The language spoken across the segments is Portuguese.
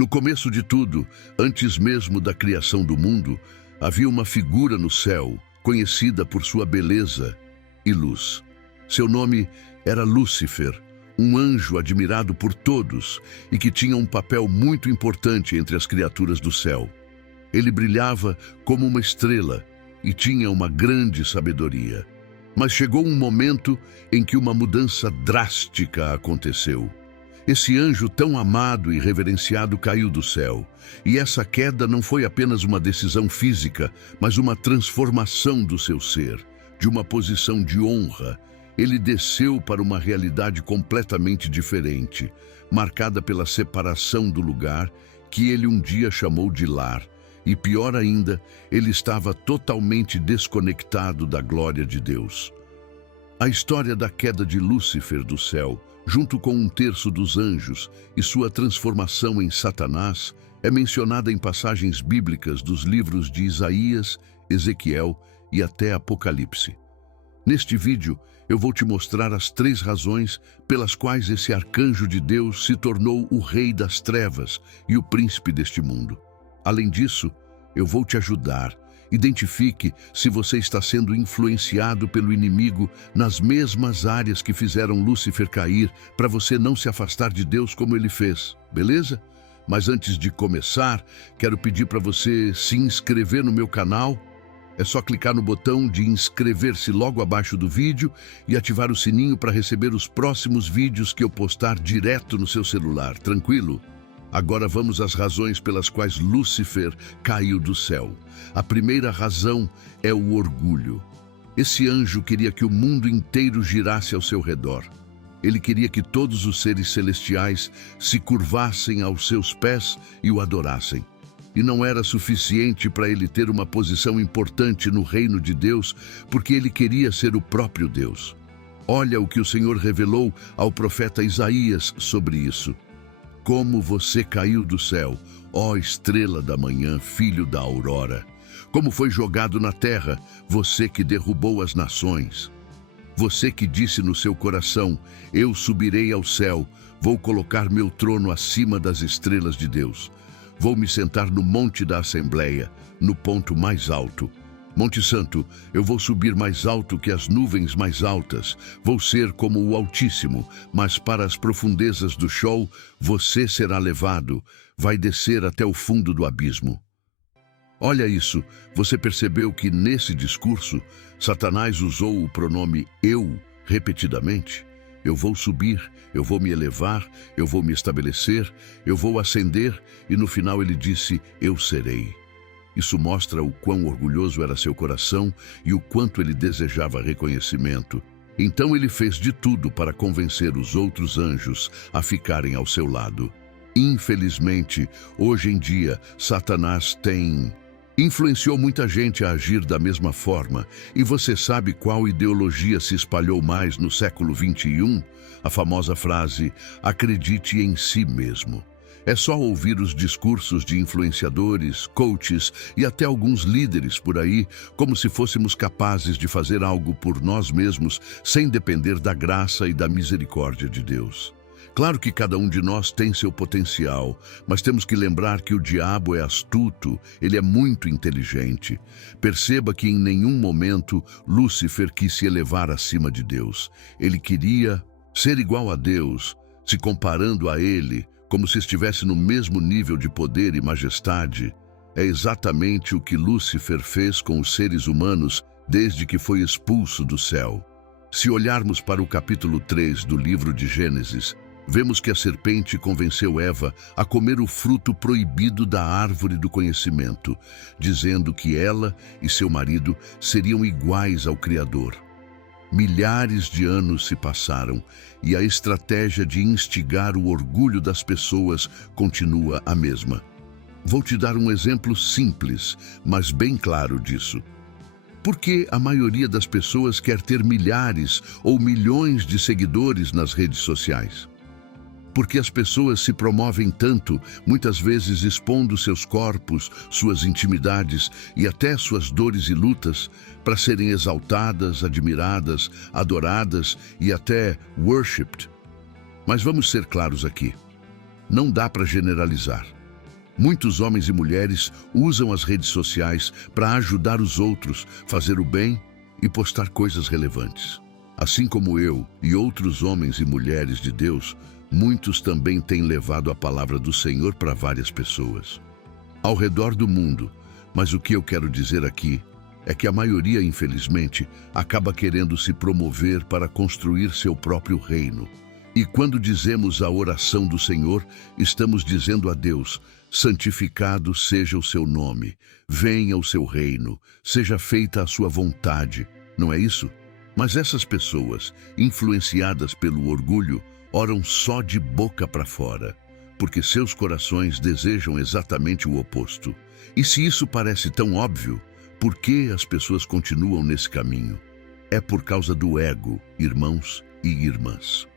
No começo de tudo, antes mesmo da criação do mundo, havia uma figura no céu, conhecida por sua beleza e luz. Seu nome era Lúcifer, um anjo admirado por todos e que tinha um papel muito importante entre as criaturas do céu. Ele brilhava como uma estrela e tinha uma grande sabedoria. Mas chegou um momento em que uma mudança drástica aconteceu. Esse anjo tão amado e reverenciado caiu do céu. E essa queda não foi apenas uma decisão física, mas uma transformação do seu ser. De uma posição de honra, ele desceu para uma realidade completamente diferente, marcada pela separação do lugar que ele um dia chamou de lar. E pior ainda, ele estava totalmente desconectado da glória de Deus. A história da queda de Lúcifer do céu, junto com um terço dos anjos, e sua transformação em Satanás, é mencionada em passagens bíblicas dos livros de Isaías, Ezequiel e até Apocalipse. Neste vídeo, eu vou te mostrar as 3 razões pelas quais esse arcanjo de Deus se tornou o rei das trevas e o príncipe deste mundo. Além disso, eu vou te ajudar. Identifique se você está sendo influenciado pelo inimigo nas mesmas áreas que fizeram Lúcifer cair, para você não se afastar de Deus como ele fez, beleza? Mas antes de começar, quero pedir para você se inscrever no meu canal. É só clicar no botão de inscrever-se logo abaixo do vídeo e ativar o sininho para receber os próximos vídeos que eu postar direto no seu celular, tranquilo? Agora vamos às razões pelas quais Lúcifer caiu do céu. A primeira razão é o orgulho. Esse anjo queria que o mundo inteiro girasse ao seu redor. Ele queria que todos os seres celestiais se curvassem aos seus pés e o adorassem. E não era suficiente para ele ter uma posição importante no reino de Deus, porque ele queria ser o próprio Deus. Olha o que o Senhor revelou ao profeta Isaías sobre isso. Como você caiu do céu, ó estrela da manhã, filho da aurora. Como foi jogado na terra, você que derrubou as nações. Você que disse no seu coração, eu subirei ao céu, vou colocar meu trono acima das estrelas de Deus. Vou me sentar no monte da Assembleia, no ponto mais alto. Monte Santo, eu vou subir mais alto que as nuvens mais altas. Vou ser como o Altíssimo, mas para as profundezas do Sheol, você será levado. Vai descer até o fundo do abismo. Olha isso, você percebeu que nesse discurso, Satanás usou o pronome eu repetidamente? Eu vou subir, eu vou me elevar, eu vou me estabelecer, eu vou ascender, e no final ele disse, eu serei. Isso mostra o quão orgulhoso era seu coração e o quanto ele desejava reconhecimento. Então ele fez de tudo para convencer os outros anjos a ficarem ao seu lado. Infelizmente, hoje em dia, Satanás influenciou muita gente a agir da mesma forma. E você sabe qual ideologia se espalhou mais no século XXI? A famosa frase, acredite em si mesmo. É só ouvir os discursos de influenciadores, coaches e até alguns líderes por aí, como se fôssemos capazes de fazer algo por nós mesmos, sem depender da graça e da misericórdia de Deus. Claro que cada um de nós tem seu potencial, mas temos que lembrar que o diabo é astuto, ele é muito inteligente. Perceba que em nenhum momento Lúcifer quis se elevar acima de Deus. Ele queria ser igual a Deus, se comparando a ele, como se estivesse no mesmo nível de poder e majestade. É exatamente o que Lúcifer fez com os seres humanos desde que foi expulso do céu. Se olharmos para o capítulo 3 do livro de Gênesis, vemos que a serpente convenceu Eva a comer o fruto proibido da árvore do conhecimento, dizendo que ela e seu marido seriam iguais ao Criador. Milhares de anos se passaram e a estratégia de instigar o orgulho das pessoas continua a mesma. Vou te dar um exemplo simples, mas bem claro disso. Por que a maioria das pessoas quer ter milhares ou milhões de seguidores nas redes sociais? Porque as pessoas se promovem tanto, muitas vezes expondo seus corpos, suas intimidades e até suas dores e lutas, para serem exaltadas, admiradas, adoradas e até worshipped. Mas vamos ser claros aqui. Não dá para generalizar. Muitos homens e mulheres usam as redes sociais para ajudar os outros, fazer o bem e postar coisas relevantes. Assim como eu e outros homens e mulheres de Deus, muitos também têm levado a palavra do Senhor para várias pessoas ao redor do mundo. Mas o que eu quero dizer aqui é que a maioria, infelizmente, acaba querendo se promover para construir seu próprio reino. E quando dizemos a oração do Senhor, estamos dizendo a Deus: santificado seja o seu nome, venha o seu reino, seja feita a sua vontade. Não é isso? Mas essas pessoas, influenciadas pelo orgulho, oram só de boca para fora, porque seus corações desejam exatamente o oposto. E se isso parece tão óbvio, por que as pessoas continuam nesse caminho? É por causa do ego, irmãos e irmãs.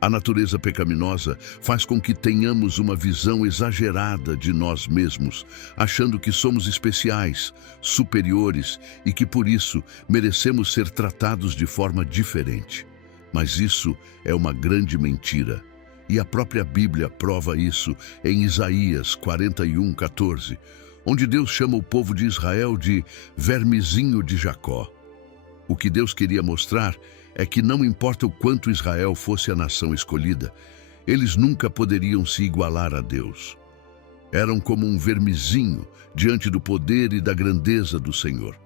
A natureza pecaminosa faz com que tenhamos uma visão exagerada de nós mesmos, achando que somos especiais, superiores e que por isso merecemos ser tratados de forma diferente. Mas isso é uma grande mentira. E a própria Bíblia prova isso em Isaías 41:14, onde Deus chama o povo de Israel de vermezinho de Jacó. O que Deus queria mostrar é que não importa o quanto Israel fosse a nação escolhida, eles nunca poderiam se igualar a Deus. Eram como um vermezinho diante do poder e da grandeza do Senhor.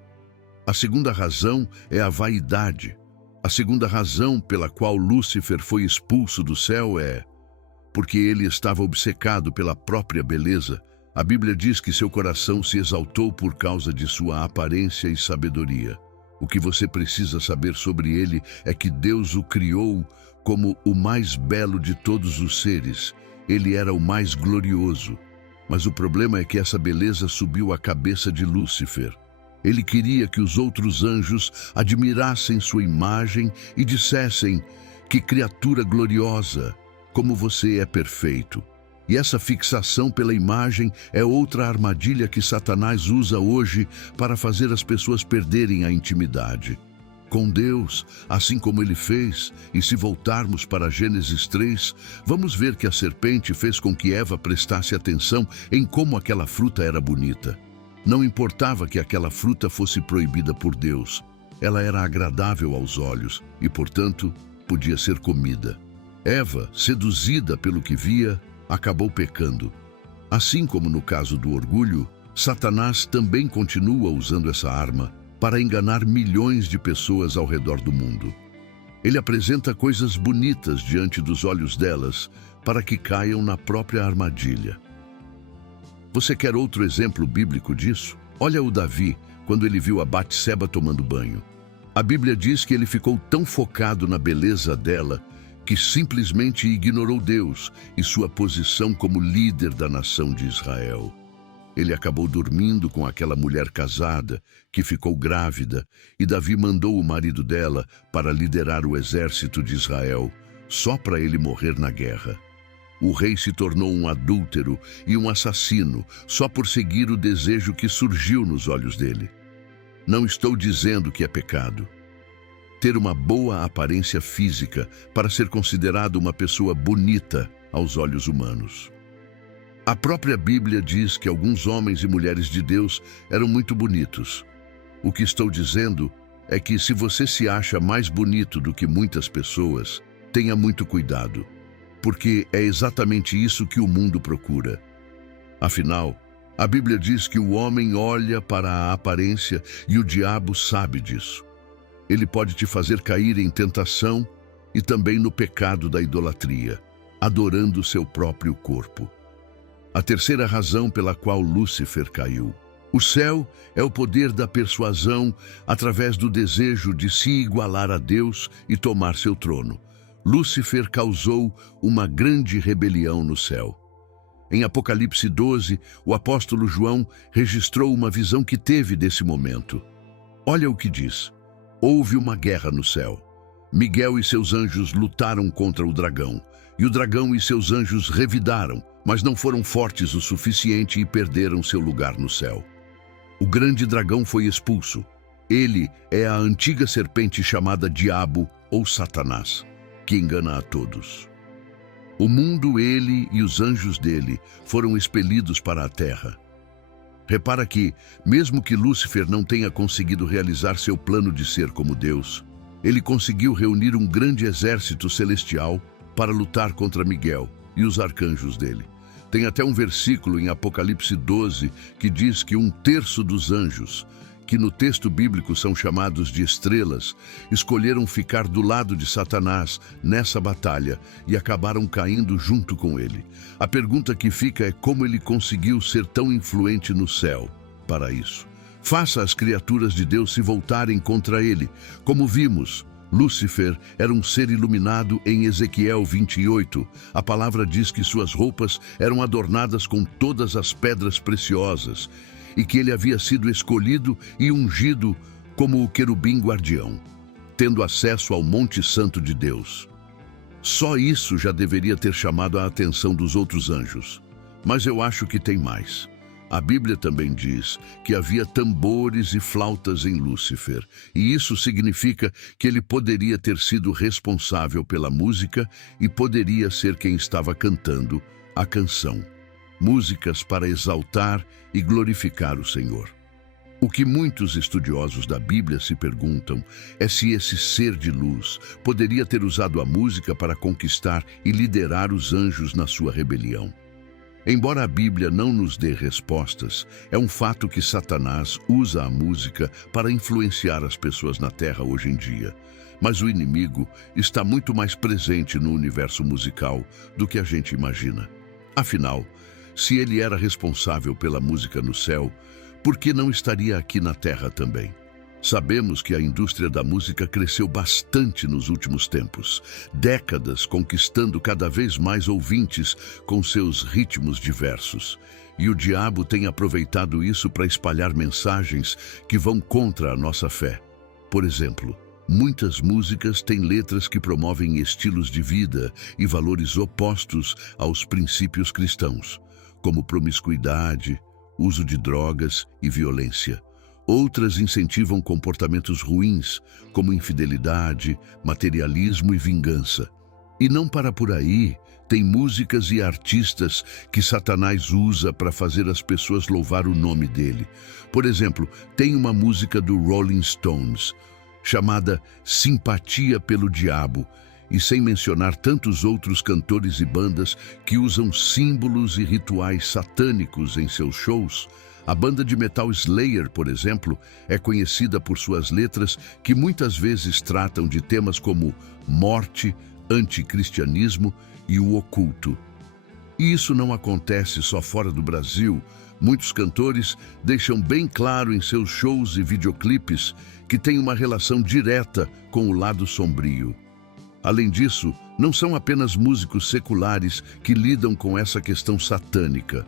A segunda razão é a vaidade. A segunda razão pela qual Lúcifer foi expulso do céu é porque ele estava obcecado pela própria beleza. A Bíblia diz que seu coração se exaltou por causa de sua aparência e sabedoria. O que você precisa saber sobre ele é que Deus o criou como o mais belo de todos os seres. Ele era o mais glorioso. Mas o problema é que essa beleza subiu à cabeça de Lúcifer. Ele queria que os outros anjos admirassem sua imagem e dissessem: que criatura gloriosa, como você é perfeito. E essa fixação pela imagem é outra armadilha que Satanás usa hoje para fazer as pessoas perderem a intimidade com Deus, assim como ele fez. E se voltarmos para Gênesis 3, vamos ver que a serpente fez com que Eva prestasse atenção em como aquela fruta era bonita. Não importava que aquela fruta fosse proibida por Deus. Ela era agradável aos olhos e, portanto, podia ser comida. Eva, seduzida pelo que via, acabou pecando. Assim como no caso do orgulho, Satanás também continua usando essa arma para enganar milhões de pessoas ao redor do mundo. Ele apresenta coisas bonitas diante dos olhos delas para que caiam na própria armadilha. Você quer outro exemplo bíblico disso? Olha o Davi, quando ele viu a Batseba tomando banho. A Bíblia diz que ele ficou tão focado na beleza dela que simplesmente ignorou Deus e sua posição como líder da nação de Israel. Ele acabou dormindo com aquela mulher casada, que ficou grávida, e Davi mandou o marido dela para liderar o exército de Israel, só para ele morrer na guerra. O rei se tornou um adúltero e um assassino, só por seguir o desejo que surgiu nos olhos dele. Não estou dizendo que é pecado ter uma boa aparência física para ser considerado uma pessoa bonita aos olhos humanos. A própria Bíblia diz que alguns homens e mulheres de Deus eram muito bonitos. O que estou dizendo é que se você se acha mais bonito do que muitas pessoas, tenha muito cuidado, porque é exatamente isso que o mundo procura. Afinal, a Bíblia diz que o homem olha para a aparência e o diabo sabe disso. Ele pode te fazer cair em tentação e também no pecado da idolatria, adorando o seu próprio corpo. A terceira razão pela qual Lúcifer caiu. O céu é o poder da persuasão através do desejo de se igualar a Deus e tomar seu trono. Lúcifer causou uma grande rebelião no céu. Em Apocalipse 12, o apóstolo João registrou uma visão que teve desse momento. Olha o que diz. Houve uma guerra no céu. Miguel e seus anjos lutaram contra o dragão, e o dragão e seus anjos revidaram, mas não foram fortes o suficiente e perderam seu lugar no céu. O grande dragão foi expulso. Ele é a antiga serpente chamada Diabo ou Satanás, que engana a todos. O mundo, ele e os anjos dele foram expelidos para a terra. Repara que, mesmo que Lúcifer não tenha conseguido realizar seu plano de ser como Deus, ele conseguiu reunir um grande exército celestial para lutar contra Miguel e os arcanjos dele. Tem até um versículo em Apocalipse 12 que diz que 1/3 dos anjos, que no texto bíblico são chamados de estrelas, escolheram ficar do lado de Satanás nessa batalha e acabaram caindo junto com ele. A pergunta que fica é como ele conseguiu ser tão influente no céu para isso. Faça as criaturas de Deus se voltarem contra ele. Como vimos, Lúcifer era um ser iluminado em Ezequiel 28. A palavra diz que suas roupas eram adornadas com todas as pedras preciosas e que ele havia sido escolhido e ungido como o querubim guardião, tendo acesso ao Monte Santo de Deus. Só isso já deveria ter chamado a atenção dos outros anjos. Mas eu acho que tem mais. A Bíblia também diz que havia tambores e flautas em Lúcifer, e isso significa que ele poderia ter sido responsável pela música e poderia ser quem estava cantando a canção. Músicas para exaltar e glorificar o Senhor. O que muitos estudiosos da Bíblia se perguntam é se esse ser de luz poderia ter usado a música para conquistar e liderar os anjos na sua rebelião. Embora a Bíblia não nos dê respostas, é um fato que Satanás usa a música para influenciar as pessoas na Terra hoje em dia. Mas o inimigo está muito mais presente no universo musical do que a gente imagina. Afinal, se ele era responsável pela música no céu, por que não estaria aqui na Terra também? Sabemos que a indústria da música cresceu bastante nos últimos tempos, décadas conquistando cada vez mais ouvintes com seus ritmos diversos. E o diabo tem aproveitado isso para espalhar mensagens que vão contra a nossa fé. Por exemplo, muitas músicas têm letras que promovem estilos de vida e valores opostos aos princípios cristãos, como promiscuidade, uso de drogas e violência. Outras incentivam comportamentos ruins, como infidelidade, materialismo e vingança. E não para por aí, tem músicas e artistas que Satanás usa para fazer as pessoas louvar o nome dele. Por exemplo, tem uma música do Rolling Stones, chamada Simpatia pelo Diabo, e sem mencionar tantos outros cantores e bandas que usam símbolos e rituais satânicos em seus shows. A banda de metal Slayer, por exemplo, é conhecida por suas letras que muitas vezes tratam de temas como morte, anticristianismo e o oculto. E isso não acontece só fora do Brasil. Muitos cantores deixam bem claro em seus shows e videoclipes que tem uma relação direta com o lado sombrio. Além disso, não são apenas músicos seculares que lidam com essa questão satânica.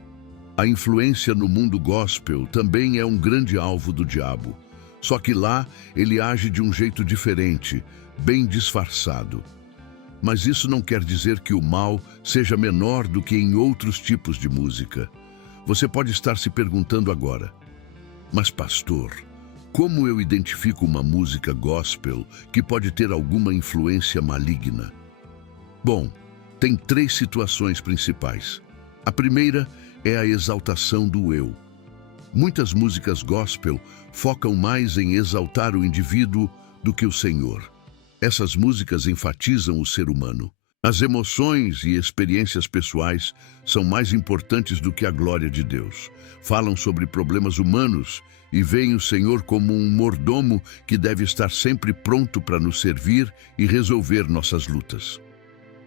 A influência no mundo gospel também é um grande alvo do diabo. Só que lá ele age de um jeito diferente, bem disfarçado. Mas isso não quer dizer que o mal seja menor do que em outros tipos de música. Você pode estar se perguntando agora: mas pastor, como eu identifico uma música gospel que pode ter alguma influência maligna? Bom, tem 3 situações principais. A primeira é a exaltação do eu. Muitas músicas gospel focam mais em exaltar o indivíduo do que o Senhor. Essas músicas enfatizam o ser humano. As emoções e experiências pessoais são mais importantes do que a glória de Deus. Falam sobre problemas humanos e veem o Senhor como um mordomo que deve estar sempre pronto para nos servir e resolver nossas lutas.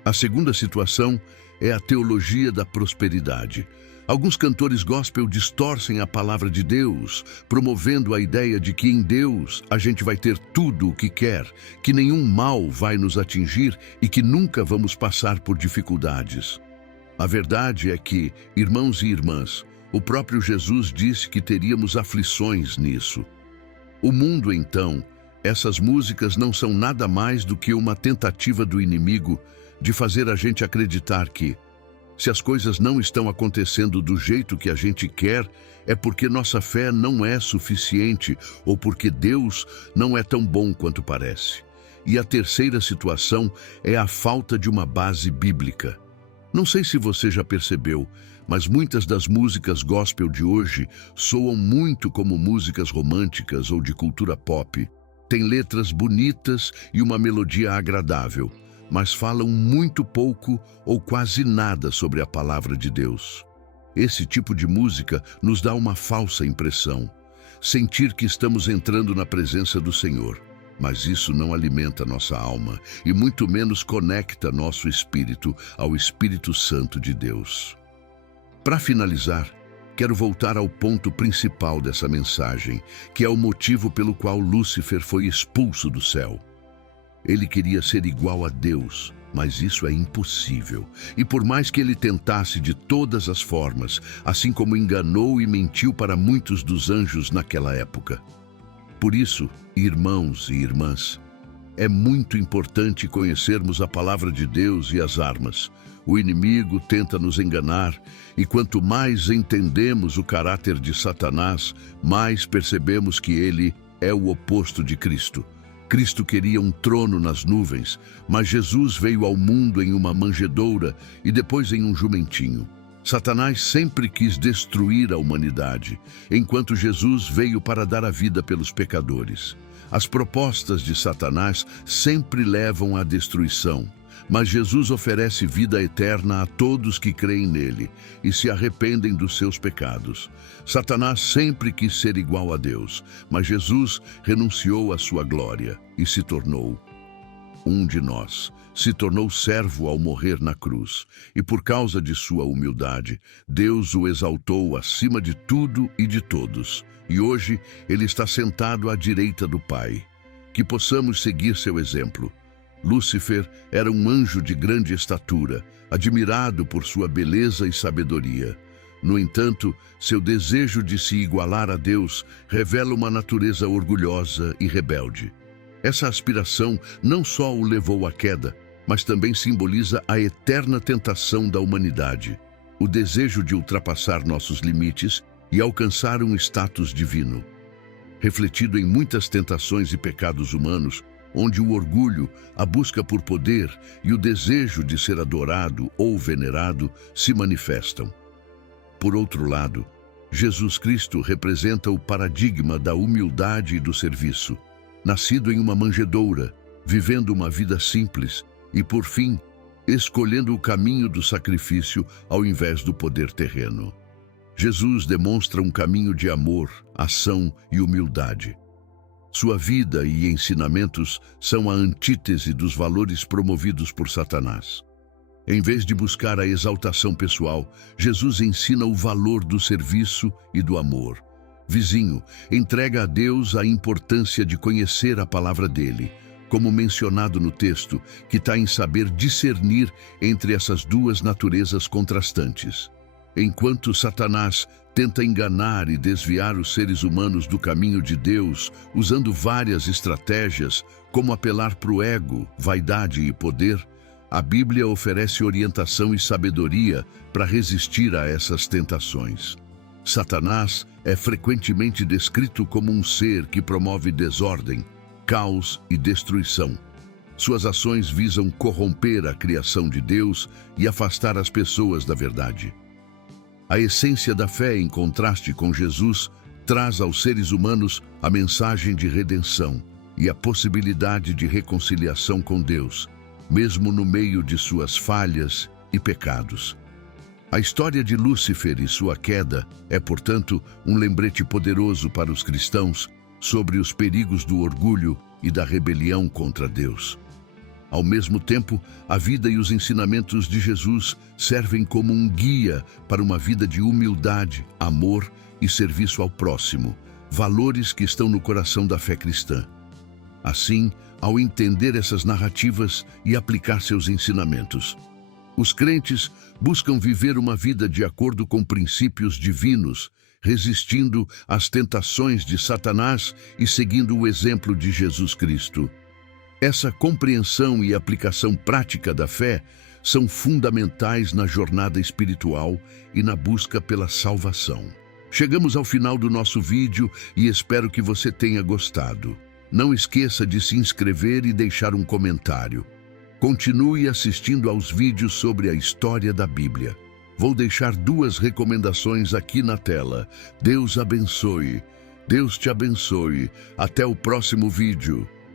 A segunda situação é a teologia da prosperidade. Alguns cantores gospel distorcem a palavra de Deus, promovendo a ideia de que em Deus a gente vai ter tudo o que quer, que nenhum mal vai nos atingir e que nunca vamos passar por dificuldades. A verdade é que, irmãos e irmãs, o próprio Jesus disse que teríamos aflições nisso. O mundo, então, essas músicas não são nada mais do que uma tentativa do inimigo de fazer a gente acreditar que, se as coisas não estão acontecendo do jeito que a gente quer, é porque nossa fé não é suficiente ou porque Deus não é tão bom quanto parece. E a terceira situação é a falta de uma base bíblica. Não sei se você já percebeu, mas muitas das músicas gospel de hoje soam muito como músicas românticas ou de cultura pop. Têm letras bonitas e uma melodia agradável, mas falam muito pouco ou quase nada sobre a palavra de Deus. Esse tipo de música nos dá uma falsa impressão, sentir que estamos entrando na presença do Senhor. Mas isso não alimenta nossa alma e muito menos conecta nosso espírito ao Espírito Santo de Deus. Para finalizar, quero voltar ao ponto principal dessa mensagem, que é o motivo pelo qual Lúcifer foi expulso do céu. Ele queria ser igual a Deus, mas isso é impossível. E por mais que ele tentasse de todas as formas, assim como enganou e mentiu para muitos dos anjos naquela época. Por isso, irmãos e irmãs, é muito importante conhecermos a palavra de Deus e as armas. O inimigo tenta nos enganar, e quanto mais entendemos o caráter de Satanás, mais percebemos que ele é o oposto de Cristo. Cristo queria um trono nas nuvens, mas Jesus veio ao mundo em uma manjedoura e depois em um jumentinho. Satanás sempre quis destruir a humanidade, enquanto Jesus veio para dar a vida pelos pecadores. As propostas de Satanás sempre levam à destruição, mas Jesus oferece vida eterna a todos que creem nele e se arrependem dos seus pecados. Satanás sempre quis ser igual a Deus, mas Jesus renunciou à sua glória e se tornou um de nós. Se tornou servo ao morrer na cruz, e por causa de sua humildade, Deus o exaltou acima de tudo e de todos. E hoje ele está sentado à direita do Pai. Que possamos seguir seu exemplo. Lúcifer era um anjo de grande estatura, admirado por sua beleza e sabedoria. No entanto, seu desejo de se igualar a Deus revela uma natureza orgulhosa e rebelde. Essa aspiração não só o levou à queda, mas também simboliza a eterna tentação da humanidade, o desejo de ultrapassar nossos limites e alcançar um status divino. Refletido em muitas tentações e pecados humanos, onde o orgulho, a busca por poder e o desejo de ser adorado ou venerado se manifestam. Por outro lado, Jesus Cristo representa o paradigma da humildade e do serviço, nascido em uma manjedoura, vivendo uma vida simples, e, por fim, escolhendo o caminho do sacrifício ao invés do poder terreno. Jesus demonstra um caminho de amor, ação e humildade. Sua vida e ensinamentos são a antítese dos valores promovidos por Satanás. Em vez de buscar a exaltação pessoal, Jesus ensina o valor do serviço e do amor. Vizinho, entrega a Deus a importância de conhecer a palavra dele, como mencionado no texto, que está em saber discernir entre essas duas naturezas contrastantes. Enquanto Satanás tenta enganar e desviar os seres humanos do caminho de Deus, usando várias estratégias, como apelar para o ego, vaidade e poder, a Bíblia oferece orientação e sabedoria para resistir a essas tentações. Satanás é frequentemente descrito como um ser que promove desordem, caos e destruição. Suas ações visam corromper a criação de Deus e afastar as pessoas da verdade. A essência da fé, em contraste com Jesus, traz aos seres humanos a mensagem de redenção e a possibilidade de reconciliação com Deus, mesmo no meio de suas falhas e pecados. A história de Lúcifer e sua queda é, portanto, um lembrete poderoso para os cristãos sobre os perigos do orgulho e da rebelião contra Deus. Ao mesmo tempo, a vida e os ensinamentos de Jesus servem como um guia para uma vida de humildade, amor e serviço ao próximo, valores que estão no coração da fé cristã. Assim, ao entender essas narrativas e aplicar seus ensinamentos, os crentes buscam viver uma vida de acordo com princípios divinos, resistindo às tentações de Satanás e seguindo o exemplo de Jesus Cristo. Essa compreensão e aplicação prática da fé são fundamentais na jornada espiritual e na busca pela salvação. Chegamos ao final do nosso vídeo e espero que você tenha gostado. Não esqueça de se inscrever e deixar um comentário. Continue assistindo aos vídeos sobre a história da Bíblia. Vou deixar 2 recomendações aqui na tela. Deus abençoe. Deus te abençoe. Até o próximo vídeo.